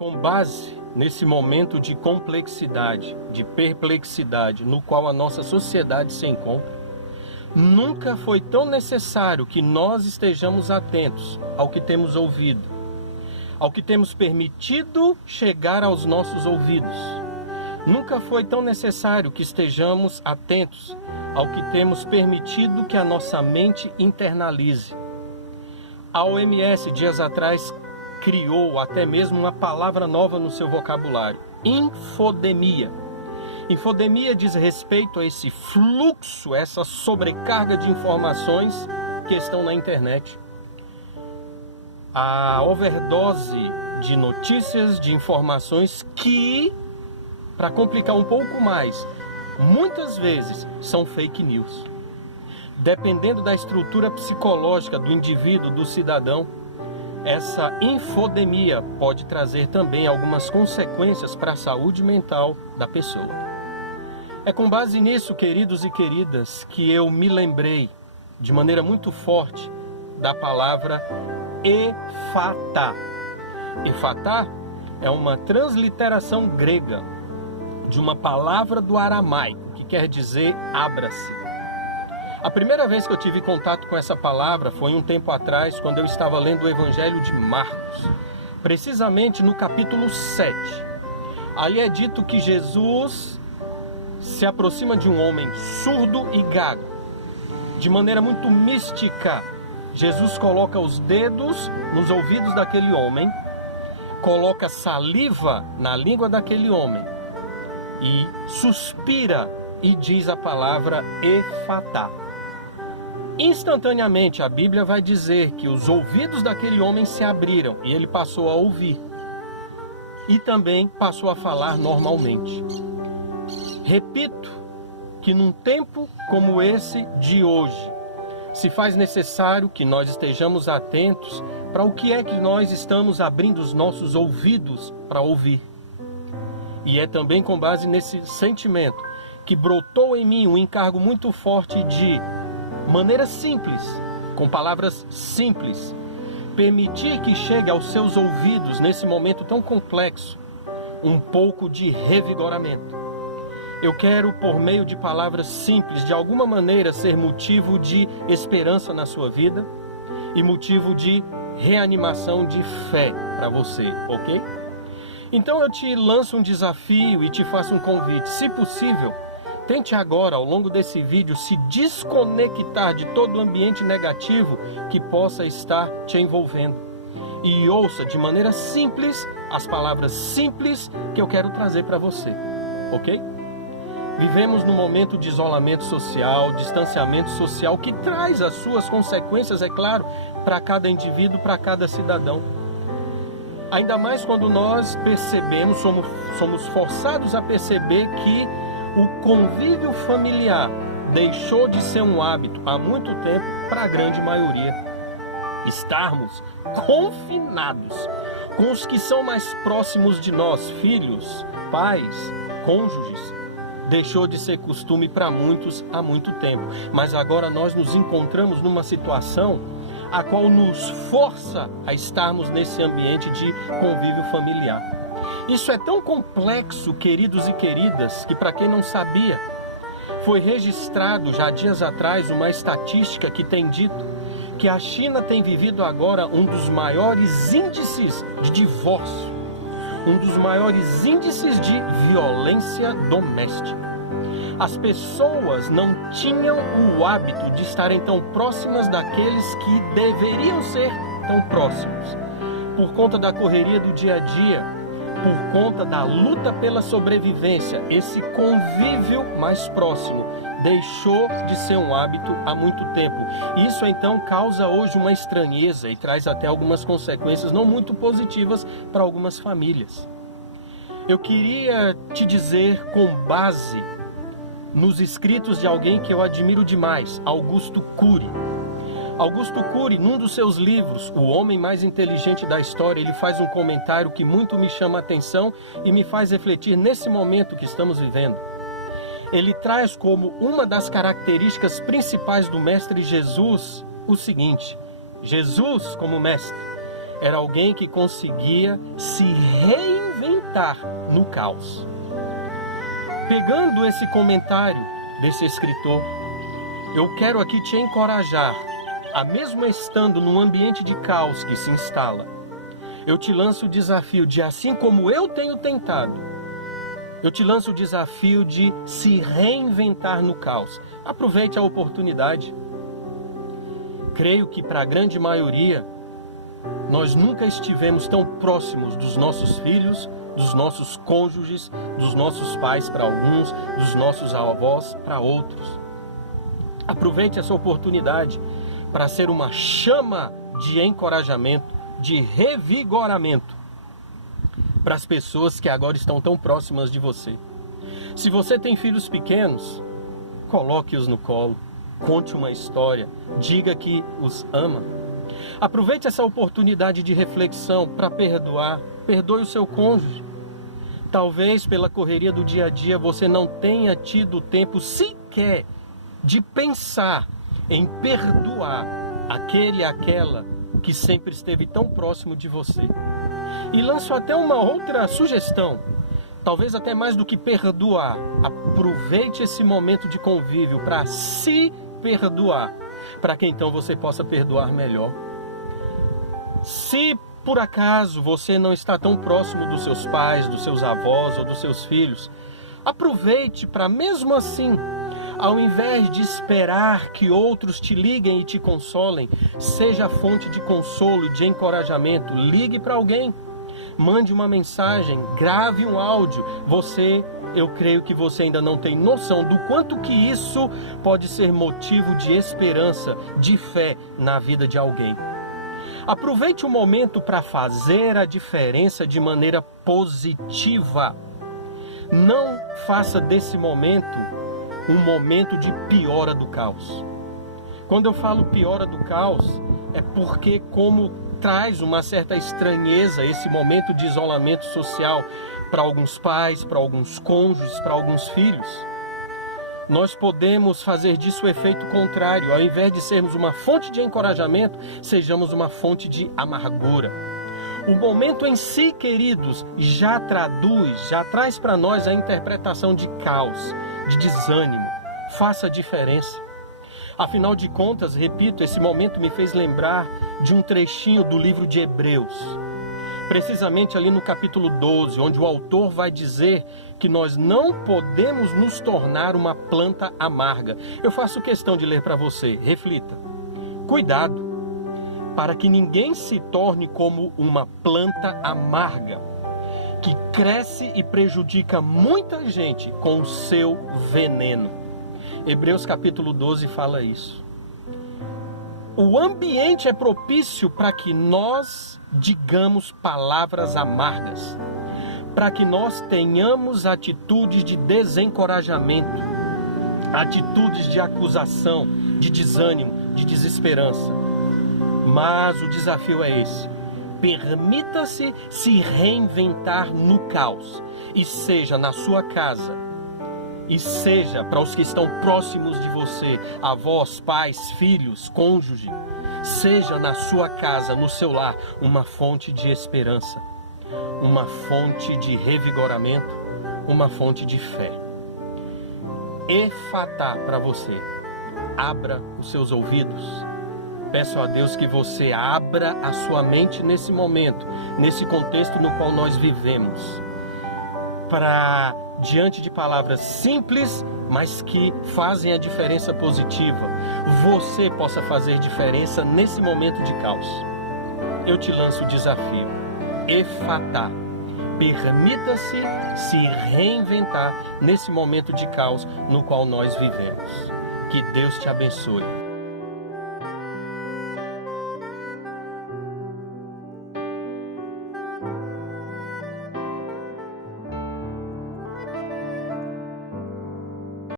Com base nesse momento de complexidade, de perplexidade no qual a nossa sociedade se encontra, nunca foi tão necessário que nós estejamos atentos ao que temos ouvido, ao que temos permitido chegar aos nossos ouvidos. Nunca foi tão necessário que estejamos atentos ao que temos permitido que a nossa mente internalize. A OMS, dias atrás, criou até mesmo uma palavra nova no seu vocabulário: infodemia. Infodemia diz respeito a esse fluxo, essa sobrecarga de informações que estão na internet. A overdose de notícias, de informações que, para complicar um pouco mais, muitas vezes são fake news. Dependendo da estrutura psicológica do indivíduo, do cidadão, essa infodemia pode trazer também algumas consequências para a saúde mental da pessoa. É com base nisso, queridos e queridas, que eu me lembrei de maneira muito forte da palavra Efatá. Efatá é uma transliteração grega de uma palavra do aramaico, que quer dizer abra-se. A primeira vez que eu tive contato com essa palavra foi um tempo atrás, quando eu estava lendo o Evangelho de Marcos, precisamente no capítulo 7. Ali é dito que Jesus se aproxima de um homem surdo e gago. De maneira muito mística, Jesus coloca os dedos nos ouvidos daquele homem, coloca saliva na língua daquele homem e suspira e diz a palavra Efatá. Instantaneamente, a Bíblia vai dizer que os ouvidos daquele homem se abriram e ele passou a ouvir. E também passou a falar normalmente. Repito que num tempo como esse de hoje, se faz necessário que nós estejamos atentos para o que é que nós estamos abrindo os nossos ouvidos para ouvir. E é também com base nesse sentimento que brotou em mim um encargo muito forte de maneira simples, com palavras simples, permitir que chegue aos seus ouvidos, nesse momento tão complexo, um pouco de revigoramento. Eu quero, por meio de palavras simples, de alguma maneira ser motivo de esperança na sua vida e motivo de reanimação de fé para você, ok? Então eu te lanço um desafio e te faço um convite. Se possível, tente agora, ao longo desse vídeo, se desconectar de todo o ambiente negativo que possa estar te envolvendo. E ouça de maneira simples as palavras simples que eu quero trazer para você, ok? Vivemos num momento de isolamento social, distanciamento social, que traz as suas consequências, é claro, para cada indivíduo, para cada cidadão. Ainda mais quando nós percebemos, somos forçados a perceber que o convívio familiar deixou de ser um hábito há muito tempo para a grande maioria. Estarmos confinados com os que são mais próximos de nós, filhos, pais, cônjuges, deixou de ser costume para muitos há muito tempo. Mas agora nós nos encontramos numa situação a qual nos força a estarmos nesse ambiente de convívio familiar. Isso é tão complexo, queridos e queridas, que para quem não sabia, foi registrado já dias atrás uma estatística que tem dito que a China tem vivido agora um dos maiores índices de divórcio, um dos maiores índices de violência doméstica. As pessoas não tinham o hábito de estarem tão próximas daqueles que deveriam ser tão próximos. Por conta da correria do dia a dia, por conta da luta pela sobrevivência, esse convívio mais próximo deixou de ser um hábito há muito tempo. Isso então causa hoje uma estranheza e traz até algumas consequências não muito positivas para algumas famílias. Eu queria te dizer, com base nos escritos de alguém que eu admiro demais, Augusto Cury. Augusto Cury, num dos seus livros, O Homem Mais Inteligente da História, ele faz um comentário que muito me chama a atenção e me faz refletir nesse momento que estamos vivendo. Ele traz como uma das características principais do Mestre Jesus o seguinte: Jesus, como mestre, era alguém que conseguia se reinventar no caos. Pegando esse comentário desse escritor, eu quero aqui te encorajar, a mesmo estando num ambiente de caos que se instala, eu te lanço o desafio de, assim como eu tenho tentado, eu te lanço o desafio de se reinventar no caos. Aproveite a oportunidade. Creio que para a grande maioria, nós nunca estivemos tão próximos dos nossos filhos, dos nossos cônjuges, dos nossos pais para alguns, dos nossos avós para outros. Aproveite essa oportunidade para ser uma chama de encorajamento, de revigoramento para as pessoas que agora estão tão próximas de você. Se você tem filhos pequenos, coloque-os no colo, conte uma história, diga que os ama. Aproveite essa oportunidade de reflexão para perdoar. Perdoe o seu cônjuge. Talvez pela correria do dia a dia você não tenha tido tempo sequer de pensar em perdoar aquele e aquela que sempre esteve tão próximo de você. E lanço até uma outra sugestão, talvez até mais do que perdoar. Aproveite esse momento de convívio para se perdoar, para que então você possa perdoar melhor. Se por acaso você não está tão próximo dos seus pais, dos seus avós ou dos seus filhos, aproveite para, mesmo assim, ao invés de esperar que outros te liguem e te consolem, seja fonte de consolo e de encorajamento. Ligue para alguém, mande uma mensagem, grave um áudio. Eu creio que você ainda não tem noção do quanto que isso pode ser motivo de esperança, de fé na vida de alguém. Aproveite o momento para fazer a diferença de maneira positiva. Não faça desse momento um momento de piora do caos. Quando eu falo piora do caos, é porque como traz uma certa estranheza esse momento de isolamento social para alguns pais, para alguns cônjuges, para alguns filhos, nós podemos fazer disso o efeito contrário. Ao invés de sermos uma fonte de encorajamento, sejamos uma fonte de amargura. O momento em si, queridos, já traz para nós a interpretação de caos, de desânimo. Faça a diferença. Afinal de contas, repito, esse momento me fez lembrar de um trechinho do livro de Hebreus. Precisamente ali no capítulo 12, onde o autor vai dizer que nós não podemos nos tornar uma planta amarga. Eu faço questão de ler para você. Reflita. Cuidado, para que ninguém se torne como uma planta amarga, que cresce e prejudica muita gente com o seu veneno. Hebreus capítulo 12 fala isso. O ambiente é propício para que nós digamos palavras amargas, para que nós tenhamos atitudes de desencorajamento, atitudes de acusação, de desânimo, de desesperança. Mas o desafio é esse: permita-se se reinventar no caos, e seja na sua casa, e seja para os que estão próximos de você, avós, pais, filhos, cônjuge, seja na sua casa, no seu lar, uma fonte de esperança, uma fonte de revigoramento, uma fonte de fé. Efatá para você. Abra os seus ouvidos. Peço a Deus que você abra a sua mente nesse momento, nesse contexto no qual nós vivemos, para, diante de palavras simples, mas que fazem a diferença positiva, você possa fazer diferença nesse momento de caos. Eu te lanço o desafio. Efatá. Permita-se se reinventar nesse momento de caos no qual nós vivemos. Que Deus te abençoe.